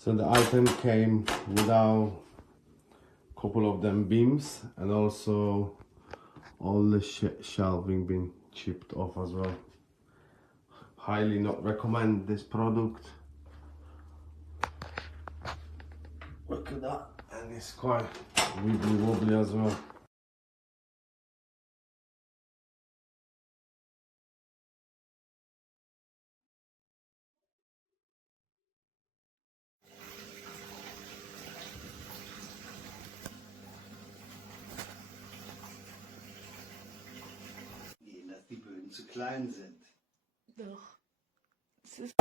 So the item came without a couple of them beams, and also all the shelving been chipped off as well. Highly not recommend this product. Look at that, and it's quite wibbly wobbly as well. Dass die Böden zu klein sind. Doch. Es ist